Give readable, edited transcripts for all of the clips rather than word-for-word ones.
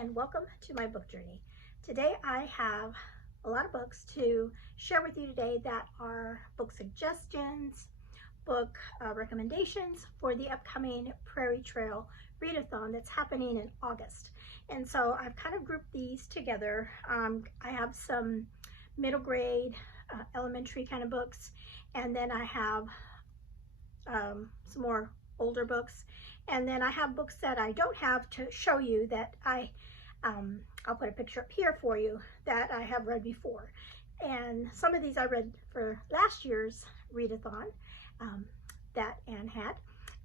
and welcome to my book journey. Today I have a lot of books to share with you today that are book suggestions, book recommendations for the upcoming Prairie Trail Readathon that's happening in August. And so I've kind of grouped these together. I have some middle grade, elementary kind of books, and then I have some more older books, and then I have books that I don't have to show you that I'll put a picture up here for you that I have read before. And some of these I read for last year's Readathon that Anne had.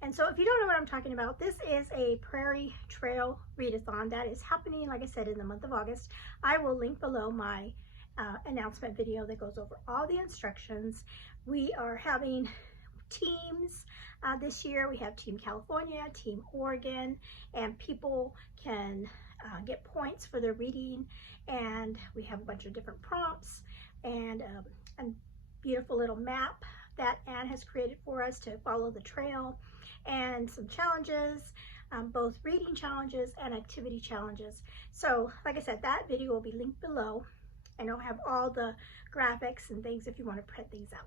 And so if you don't know what I'm talking about, this is a Prairie Trail Readathon that is happening, like I said, in the month of August. I will link below my announcement video that goes over all the instructions. We are having teams this year. We have Team California, Team Oregon, and people can get points for their reading, and we have a bunch of different prompts and a beautiful little map that Anne has created for us to follow the trail, and some challenges, both reading challenges and activity challenges. So like I said, that video will be linked below, and I'll have all the graphics and things if you want to print these out.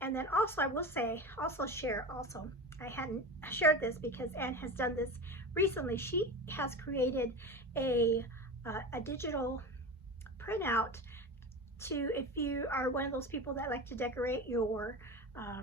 And then also I will say, I hadn't shared this because Anne has done this recently. She has created a digital printout to, if you are one of those people that like to decorate your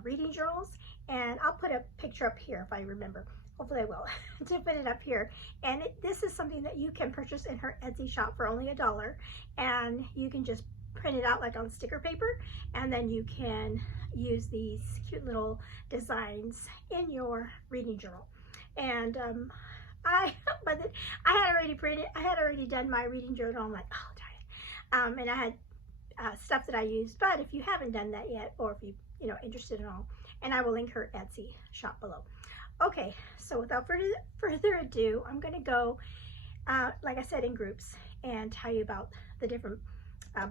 reading journals, and I'll put a picture up here if I remember. Hopefully I will, to put it up here. And this is something that you can purchase in her Etsy shop for only $1, and you can just print it out like on sticker paper, and then you can use these cute little designs in your reading journal. And I had already done my reading journal. I'm like, oh darn it. And I had stuff that I used, but if you haven't done that yet, or if you're interested in all, and I will link her Etsy shop below. Okay, so without further ado, I'm going to go, like I said, in groups and tell you about the different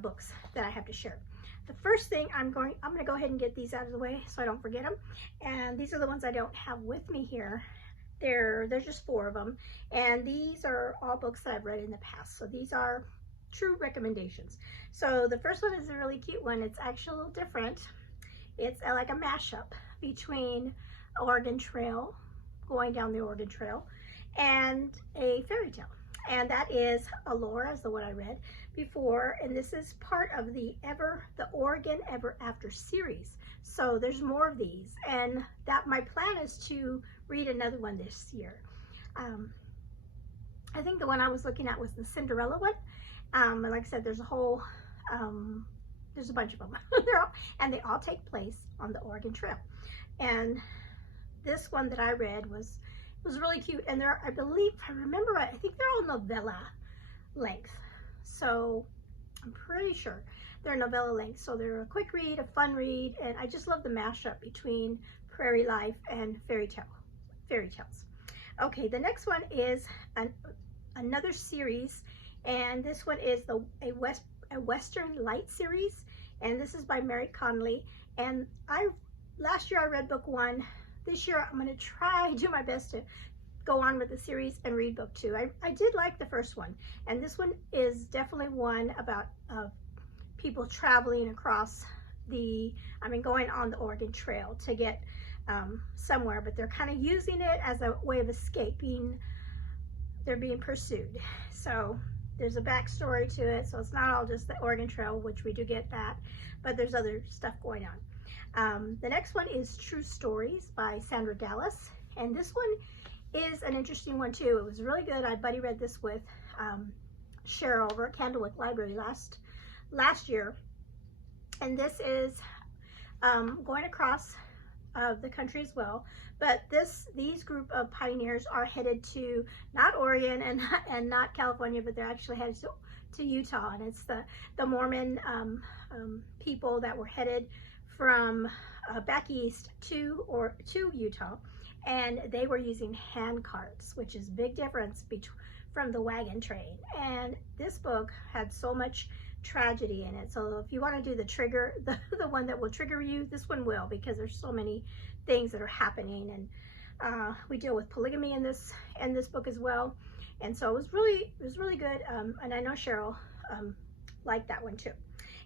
books that I have to share. The first thing I'm going to go ahead and get these out of the way so I don't forget them. And these are the ones I don't have with me here. There's just 4 of them, and these are all books that I've read in the past. So these are true recommendations. So the first one is a really cute one. It's actually a little different. It's like a mashup between Oregon Trail, going down the Oregon Trail, and a fairy tale. And that is Allure, is the one I read before, and this is part of the Oregon Ever After series. So there's more of these, and that my plan is to read another one this year. I think the one I was looking at was the Cinderella one. And like I said, there's a whole, there's a bunch of them, and they all take place on the Oregon Trail. And this one that I read was really cute, and I believe, if I remember right, I think they're all novella length. So I'm pretty sure they're novella length. So they're a quick read, a fun read, and I just love the mashup between prairie life and fairy tales. Okay, the next one is another series, and this one is a Western Light series, and this is by Mary Connolly. And last year I read book 1. This year I'm going to try, do my best to go on with the series and read book 2. I did like the first one, and this one is definitely one about people traveling across going on the Oregon Trail to get somewhere, but they're kind of using it as a way of escaping. They're being pursued. So there's a backstory to it, so it's not all just the Oregon Trail, which we do get that, but there's other stuff going on. The next one is True Stories by Sandra Dallas, and this one is an interesting one too. It was really good. I buddy read this with Cheryl over at Candlewick Library last year, and this is going across the country as well, but these group of pioneers are headed to not Oregon and not California, but they're actually headed to Utah, and it's the Mormon people that were headed from back east to Utah, and they were using hand carts, which is a big difference from the wagon train. And this book had so much tragedy in it, so if you want to do the one that will trigger you, this one will, because there's so many things that are happening, and we deal with polygamy in this book as well. And so it was really good. And I know Cheryl liked that one too.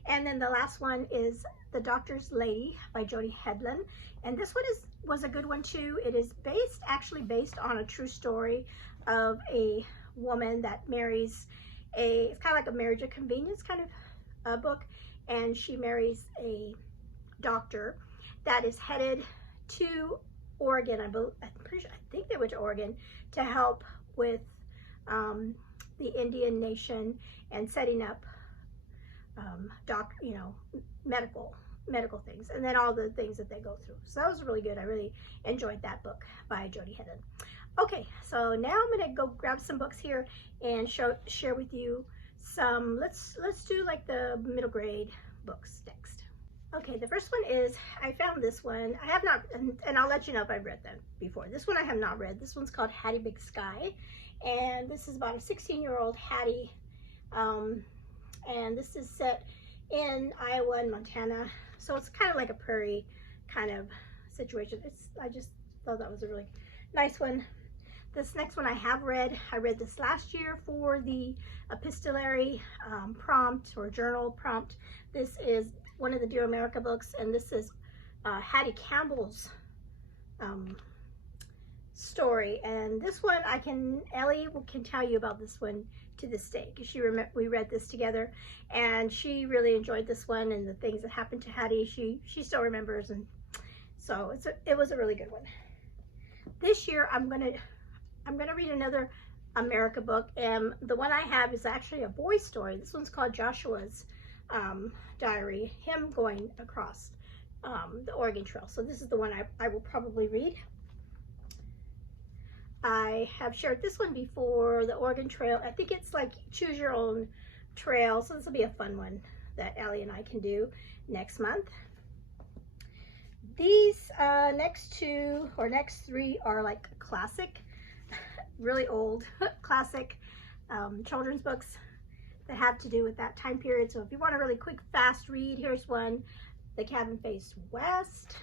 And then the last one is The Doctor's Lady by Jody Hedlund. And this one was a good one too. It is actually based on a true story of a woman that marries it's kind of like a marriage of convenience kind of book. And she marries a doctor that is headed to Oregon. I'm pretty sure, I think they went to Oregon to help with the Indian nation and setting up medical things, and then all the things that they go through. So that was really good. I really enjoyed that book by Jody Hedlund. Okay, so now I'm gonna go grab some books here and share with you some. Let's do like the middle grade books next. Okay, the first one is, I found this one. I have not, and I'll let you know if I've read them before. This one I have not read. This one's called Hattie Big Sky, and this is about a 16-year-old Hattie, and this is set in Iowa and Montana, so it's kind of like a prairie kind of situation. I just thought that was a really nice one. This next one I have read. I read this last year for the epistolary prompt or journal prompt. This is one of the Dear America books, and this is Hattie Campbell's story. And this one, Ellie can tell you about this one to this day, because we read this together, and she really enjoyed this one, and the things that happened to Hattie, she still remembers, and so it was a really good one. This year I'm gonna read another America book, and the one I have is actually a boy story. This one's called Joshua's Diary, him going across the Oregon Trail. So this is the one I will probably read. I have shared this one before, the Oregon Trail. I think it's like choose your own trail, so this will be a fun one that Ellie and I can do next month. These next three are like classic, really old classic children's books that have to do with that time period. So if you want a really quick, fast read, here's one, The Cabin Faced West.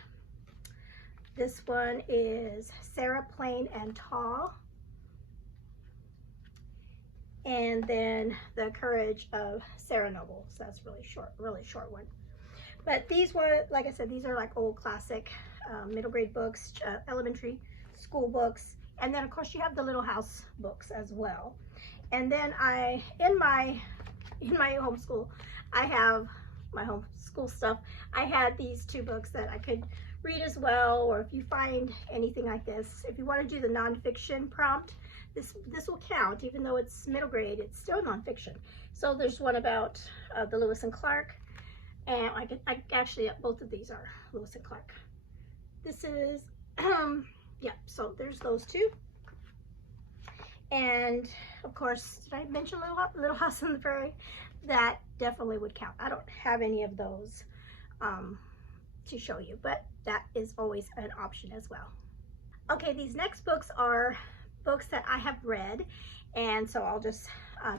This one is Sarah Plain and Tall. And then The Courage of Sarah Noble. So that's really short one. But these were, like I said, these are like old classic middle grade books, elementary school books. And then of course you have the Little House books as well. And then in my homeschool, I have my homeschool stuff. I had these two books that I could read as well, or if you find anything like this, if you want to do the nonfiction prompt, this will count, even though it's middle grade, it's still nonfiction. So there's one about the Lewis and Clark, and I actually, both of these are Lewis and Clark. This is, yeah, so there's those two. And of course, did I mention Little House on the Prairie? That definitely would count. I don't have any of those to show you, but that is always an option as well. Okay, these next books are books that I have read, and so I'll just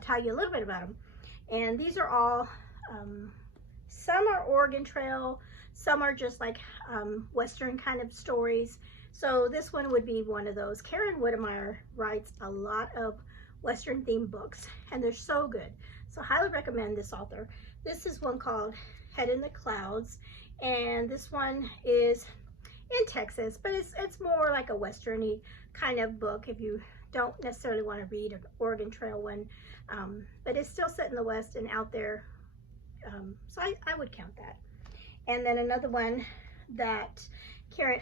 tell you a little bit about them. And these are all, some are Oregon Trail, some are just like Western kind of stories. So this one would be one of those. Karen Whittemire writes a lot of Western themed books, and they're so good. So highly recommend this author. This is one called Head in the Clouds, and this one is in Texas, but it's more like a Western-y kind of book if you don't necessarily want to read an Oregon Trail one, but it's still set in the West and out there, so I would count that. And then another one that Karen,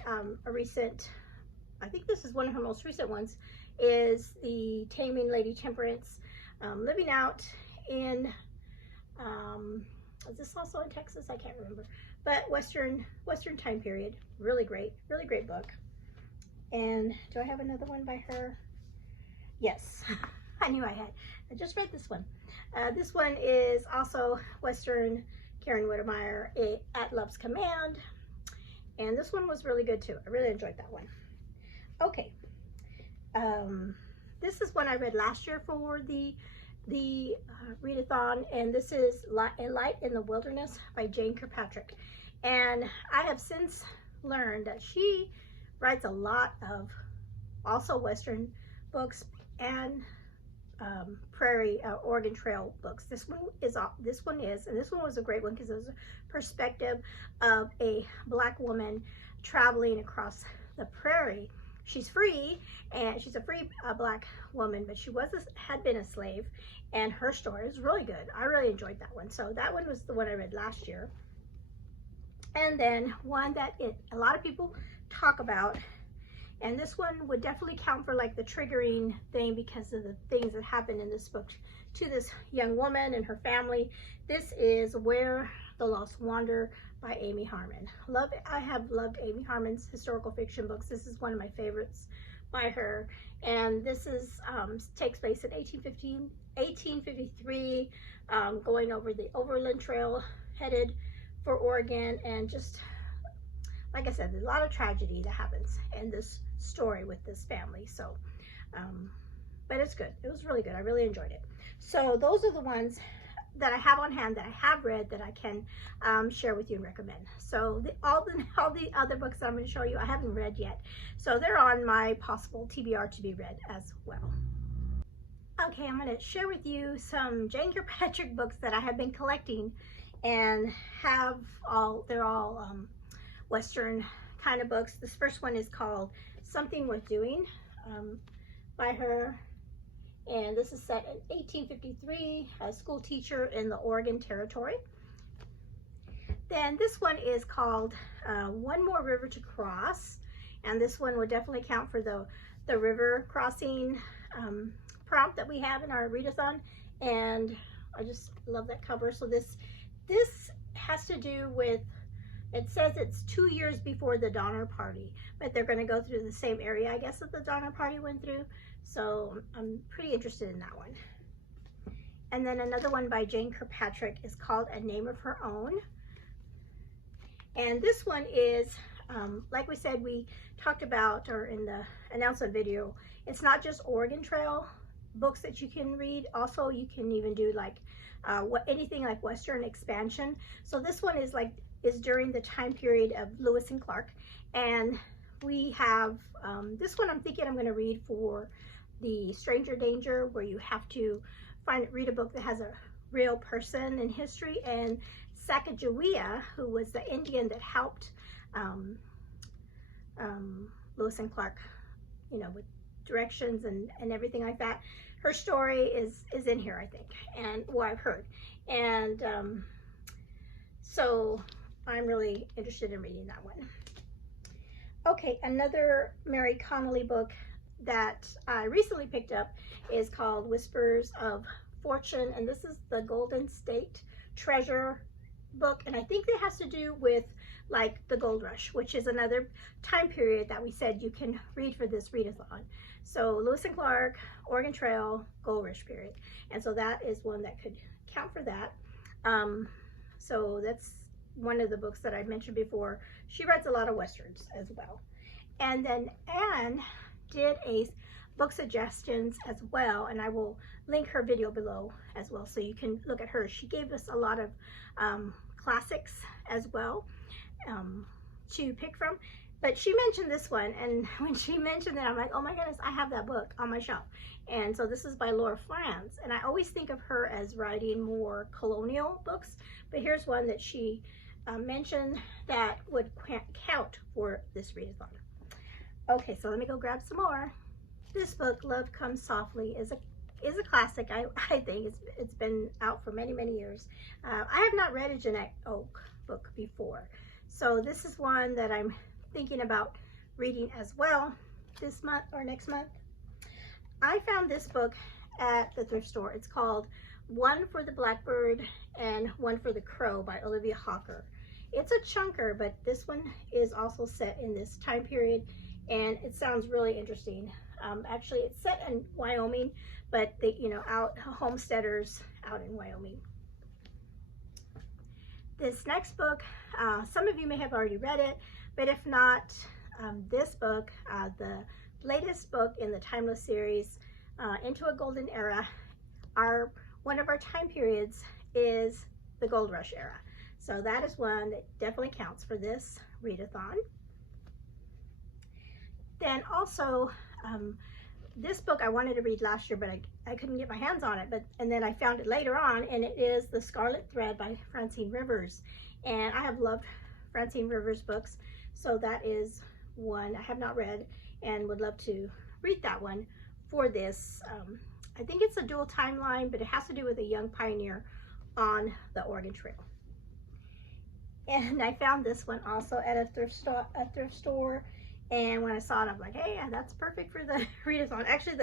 I think this is one of her most recent ones, is the Taming Lady Temperance, living out in, is this also in Texas? I can't remember, but Western time period. Really great book. And do I have another one by her? Yes, I knew I had. I just read this one. This one is also Western, Karen Whittemire, At Love's Command. And this one was really good too. I really enjoyed that one. Okay. This is one I read last year for the Readathon, and this is A Light in the Wilderness by Jane Kirkpatrick. And I have since learned that she writes a lot of also Western books, and Prairie Oregon Trail books. This one is, and this one was a great one because it was a perspective of a Black woman traveling across the prairie. She's free, and she's a free Black woman, but she had been a slave, and her story is really good. I really enjoyed that one. So that one was the one I read last year. And then one that a lot of people talk about, and this one would definitely count for like the triggering thing because of the things that happened in this book to this young woman and her family. This is Where the Lost Wander by Amy Harmon. I have loved Amy Harmon's historical fiction books. This is one of my favorites by her. And this is takes place in 1853, going over the Overland Trail, headed for Oregon. And just like I said, there's a lot of tragedy that happens in this story with this family. So, but it's good. It was really good. I really enjoyed it. So those are the ones that I have on hand that I have read that I can share with you and recommend. So all the other books that I'm going to show you I haven't read yet. So they're on my possible TBR to be read as well. Okay, I'm going to share with you some Jane Kirkpatrick books that I have been collecting, and they're all Western kind of books. This first one is called Something Worth Doing by her. And this is set in 1853, a school teacher in the Oregon Territory. Then this one is called One More River to Cross. And this one would definitely count for the river crossing prompt that we have in our readathon. And I just love that cover. So this has to do with, it says it's 2 years before the Donner Party, but they're going to go through the same area, I guess, that the Donner Party went through. So I'm pretty interested in that one. And then another one by Jane Kirkpatrick is called A Name of Her Own. And this one is, like we said, we talked about, or in the announcement video, it's not just Oregon Trail books that you can read. Also, you can even do like anything like Western expansion. So this one is during the time period of Lewis and Clark. And we have this one I'm thinking I'm going to read for the Stranger Danger, where you have to read a book that has a real person in history. And Sacagawea, who was the Indian that helped Lewis and Clark, you know, with directions and everything like that. Her story is in here, I think, and what I've heard. And so I'm really interested in reading that one. Okay, another Mary Connolly book that I recently picked up is called Whispers of Fortune, and this is the Golden State Treasure book, and I think it has to do with like the gold rush, which is another time period that we said you can read for this readathon. So Lewis and Clark, Oregon Trail, gold rush period, and so that is one that could count for that. So that's one of the books that I mentioned before. She writes a lot of Westerns as well. And then Anne did a book suggestions as well, and I will link her video below as well so you can look at her. She gave us a lot of classics as well to pick from, but she mentioned this one, and when she mentioned it, I'm like, oh my goodness, I have that book on my shelf. And so this is by Laura Franz, and I always think of her as writing more colonial books, but here's one that she mentioned that would count for this readathon. Okay, so let me go grab some more. This book, Love Comes Softly, is a classic. I think it's been out for many years. I have not read a Jeanette Oak book before, so this is one that I'm thinking about reading as well this month or next month. I found this book at the thrift store. It's called One for the Blackbird and One for the Crow by Olivia Hawker. It's a chunker, but this one is also set in this time period, and it sounds really interesting. Actually, it's set in Wyoming, but they, you know, homesteaders out in Wyoming. This next book, some of you may have already read it, but if not, this book, the latest book in the Timeless series, Into a Golden Era, one of our time periods is the Gold Rush era. So that is one that definitely counts for this readathon. Then also, this book I wanted to read last year, but I couldn't get my hands on it. And then I found it later on, and it is The Scarlet Thread by Francine Rivers. And I have loved Francine Rivers books, so that is one I have not read and would love to read that one for this. I think it's a dual timeline, but it has to do with a young pioneer on the Oregon Trail. And I found this one also at a thrift store. And when I saw it, I'm like, hey, that's perfect for the readathon. Actually,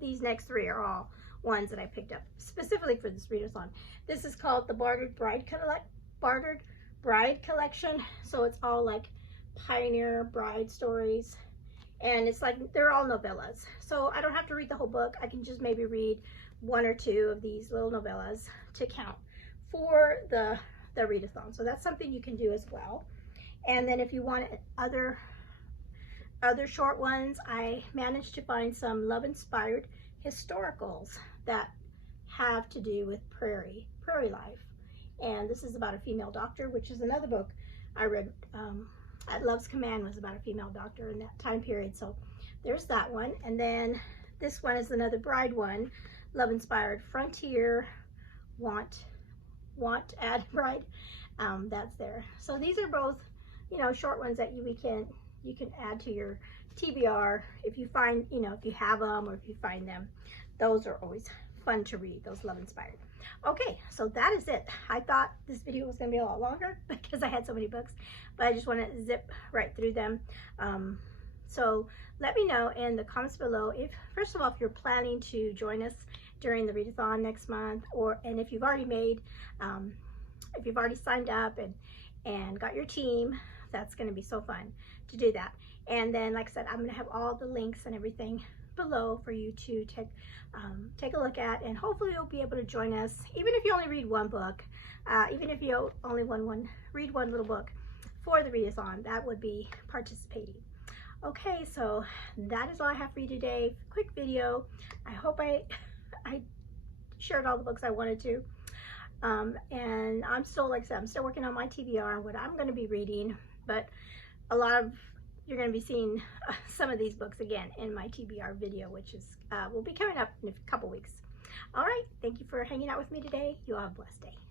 these next three are all ones that I picked up specifically for this readathon. This is called the Bartered Bride Collection. So it's all like pioneer bride stories. And it's like, they're all novellas. So I don't have to read the whole book. I can just maybe read one or two of these little novellas to count for the readathon. So that's something you can do as well. And then if you want other short ones, I managed to find some love-inspired historicals that have to do with prairie life. And this is about a female doctor, which is another book I read at Love's Command, was about a female doctor in that time period. So there's that one. And then this one is another bride one, love-inspired frontier want ad bride. That's there. So these are both, you know, short ones that you can add to your TBR if you find, you know, if you have them or if you find them. Those are always fun to read, those love-inspired. Okay, so that is it. I thought this video was going to be a lot longer because I had so many books, but I just want to zip right through them. So let me know in the comments below if, first of all, if you're planning to join us during the readathon next month, and if you've already made, if you've already signed up and got your team. That's going to be so fun to do that. And then, like I said, I'm going to have all the links and everything below for you to take a look at, and hopefully you'll be able to join us, even if you only read one book, even if you only read one little book for the readathon. That would be participating. Okay, so that is all I have for you today. Quick video. I hope I shared all the books I wanted to. And I'm still, like I said, I'm still working on my TBR and what I'm going to be reading, but you're going to be seeing some of these books again in my TBR video, which is will be coming up in a couple weeks. All right, thank you for hanging out with me today. You all have a blessed day.